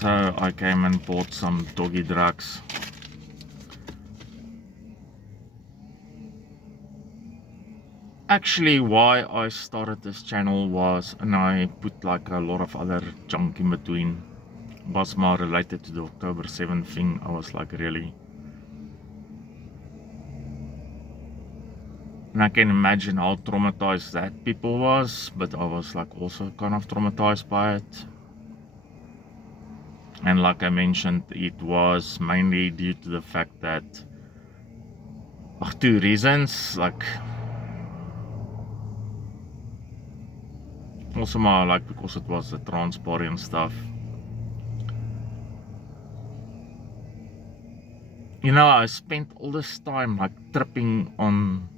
So I came and bought some doggy drugs. Actually, why I started this channel was, and I put like a lot of other junk in between, was more related to the October 7th thing. I was like really, and I can imagine how traumatized that people was, but I was like also kind of traumatized by it. And like I mentioned, it was mainly due to the fact that, two reasons, like also more like because it was the trans party and stuff. You know, I spent all this time like tripping on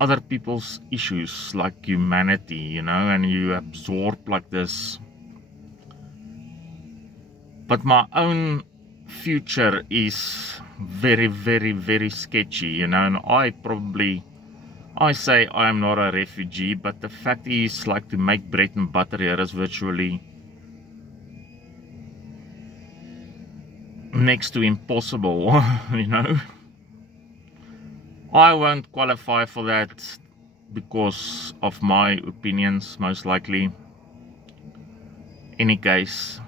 other people's issues like humanity, you know, and you absorb like this. But my own future is very, very, very sketchy, you know, and I say I am not a refugee, but the fact is, like, to make bread and butter here is virtually next to impossible, you know. I won't qualify for that because of my opinions, most likely. Any case,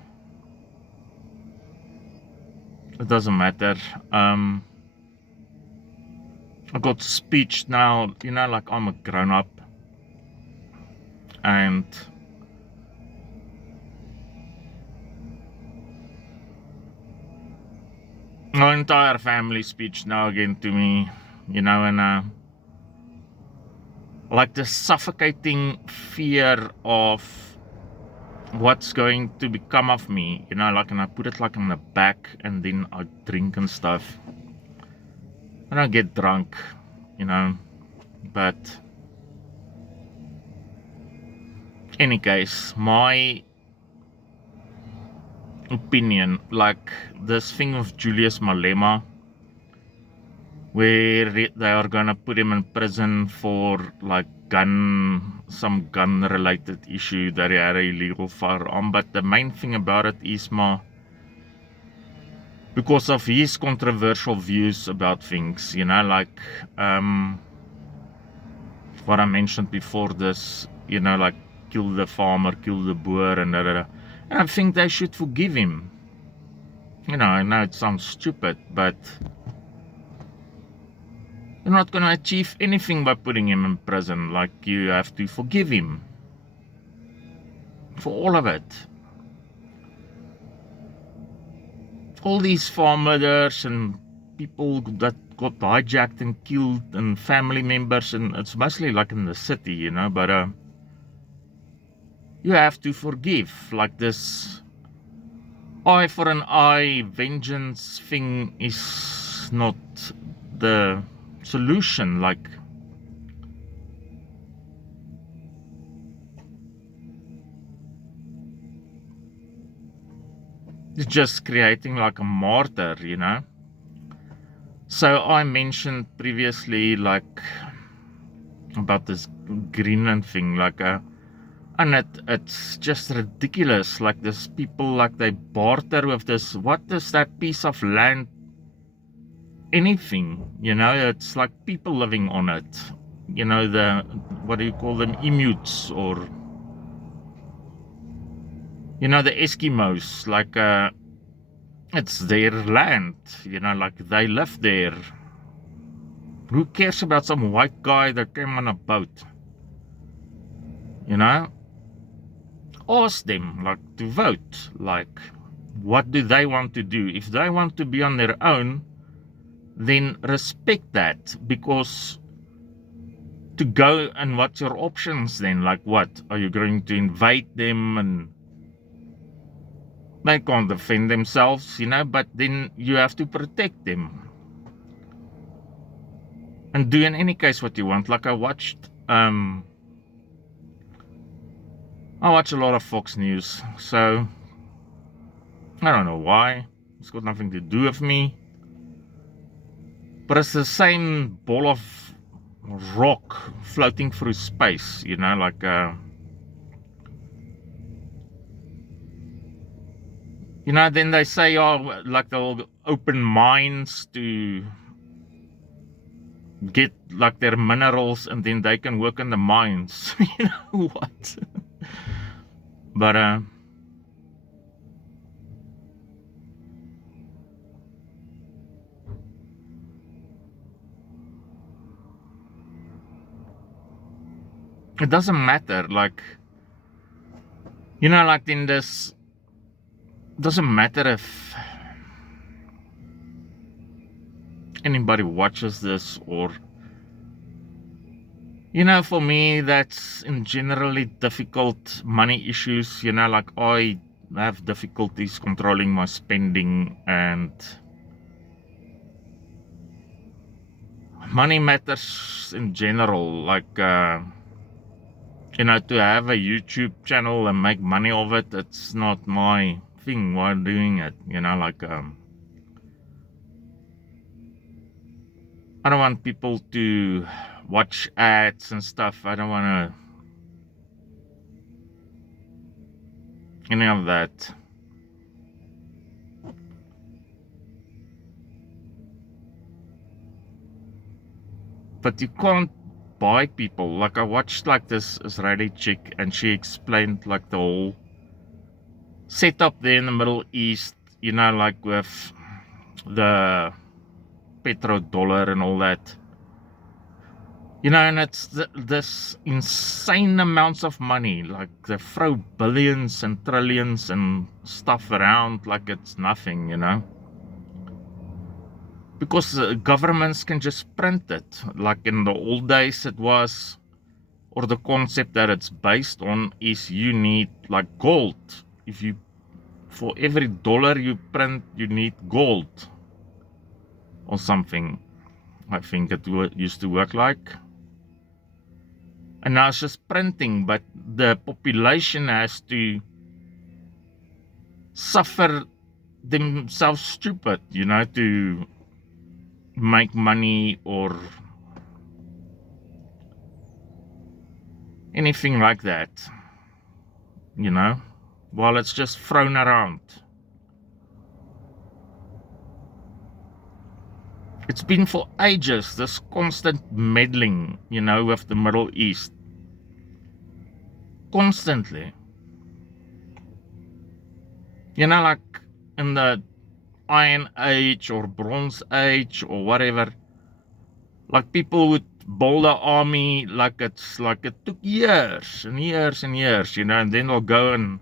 it doesn't matter. I got speech now, you know, like I'm a grown up, and my entire family speech now again to me, you know, and like the suffocating fear of what's going to become of me, you know, like, and I put it like in the back, and then I drink and stuff, and I get drunk, you know, but any case, my opinion, like this thing of Julius Malema, where they are gonna put him in prison for like some gun related issue that he had a illegal firearm. But the main thing about it is because of his controversial views about things, you know, like what I mentioned before this, you know, like kill the farmer, kill the boer, and and I think they should forgive him. You know, I know it sounds stupid, but you're not going to achieve anything by putting him in prison. Like, you have to forgive him for all of it. All these farm murders and people that got hijacked and killed and family members, and it's mostly like in the city, you know, but you have to forgive. Like, this eye for an eye vengeance thing is not the solution. Like, it's just creating like a martyr, you know. So I mentioned previously, like, about this Greenland thing, like, and it's just ridiculous. Like, this people, like, they barter with this. What is that piece of land? Anything, you know? It's like people living on it. You know, what do you call them? Inuits, or, you know, the Eskimos. Like, it's their land. You know, like, they live there. Who cares about some white guy that came on a boat? You know? Ask them, like, to vote. Like, what do they want to do? If they want to be on their own, then respect that. Because to go, and what's your options then? Like, what? Are you going to invade them? And they can't defend themselves, you know, but then you have to protect them. And do in any case what you want. Like, I watch a lot of Fox News, so I don't know why. It's got nothing to do with me. But it's the same ball of rock floating through space, you know, like, You know, then they say, oh, like they'll open mines to get like their minerals and then they can work in the mines. You know what? But it doesn't matter. Like, you know, like in this, doesn't matter if anybody watches this or, you know, for me, that's in generally difficult money issues. You know, like I have difficulties controlling my spending, and money matters in general. Like, you know, to have a YouTube channel and make money of it, it's not my thing while doing it. You know, like, I don't want people to watch ads and stuff. I don't want to any of that. But you can't buy people. Like, I watched like this Israeli chick and she explained like the whole setup there in the Middle East, you know, like with the petrodollar and all that. You know, and it's this insane amounts of money. Like, they throw billions and trillions and stuff around like it's nothing, you know. Because governments can just print it. Like in the old days it was, or the concept that it's based on is you need like gold. If you, for every dollar you print, you need gold or something. I think it used to work like. And now it's just printing, but the population has to suffer themselves stupid, you know, to make money or anything like that, you know, while it's just thrown around. It's been for ages, this constant meddling, you know, with the Middle East. Constantly. You know, like in the Iron Age or Bronze Age or whatever, like people would build an army, like it's like it took years and years and years, you know, and then they'll go and,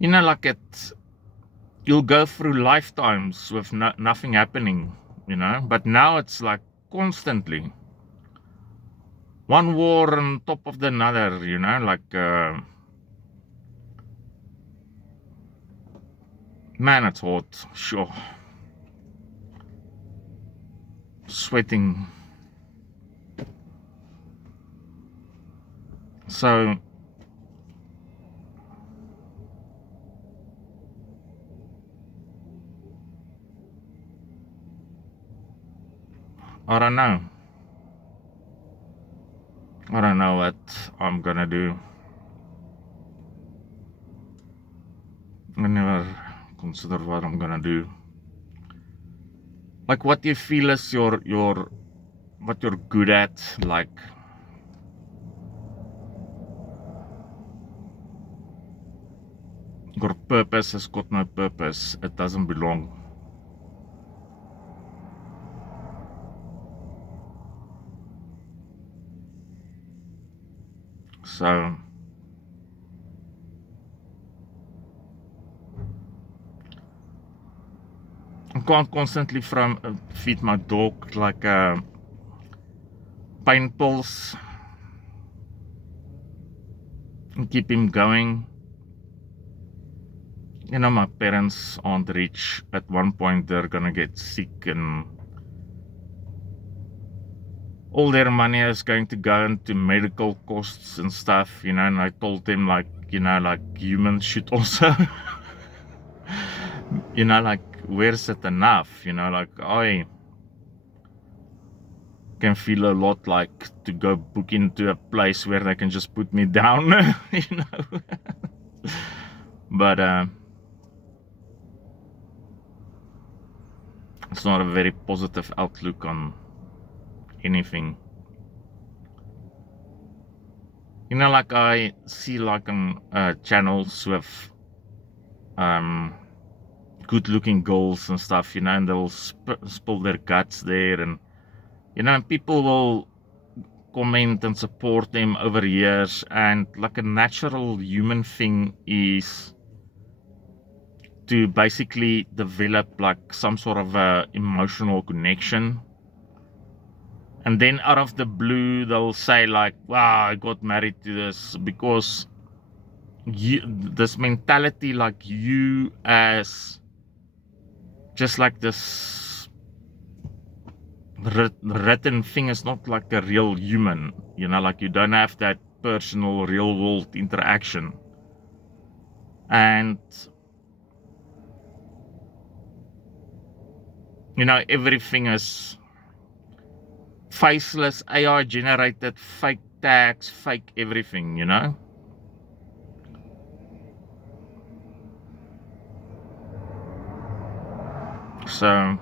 you know, like you'll go through lifetimes with nothing happening, you know, but now it's like constantly one war on top of another, you know, like, man, it's hot, sure, sweating. So I don't know. I don't know what I'm gonna do. I never consider what I'm gonna do. Like, what do you feel is your what you're good at? Like, your purpose has got no purpose. It doesn't belong. So I can't constantly feed my dog like pain pills and keep him going. You know, my parents aren't rich. At one point they're gonna get sick and all their money is going to go into medical costs and stuff, you know, and I told them, like, you know, like humans should also you know, like, where's it enough, you know, like I can feel a lot like to go book into a place where they can just put me down, you know. But it's not a very positive outlook on anything. You know, like I see like on channels with good looking girls and stuff, you know, and they'll spill their guts there, and you know, and people will comment and support them over years, and like a natural human thing is to basically develop like some sort of a emotional connection. And then out of the blue they'll say like, wow, I got married to this because this mentality, like you as just like this written thing is not like a real human, you know, like you don't have that personal real world interaction. And you know, everything is faceless, AI generated, fake tags, fake everything, you know. So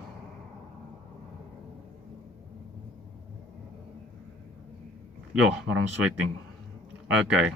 yeah, but I'm sweating. Okay.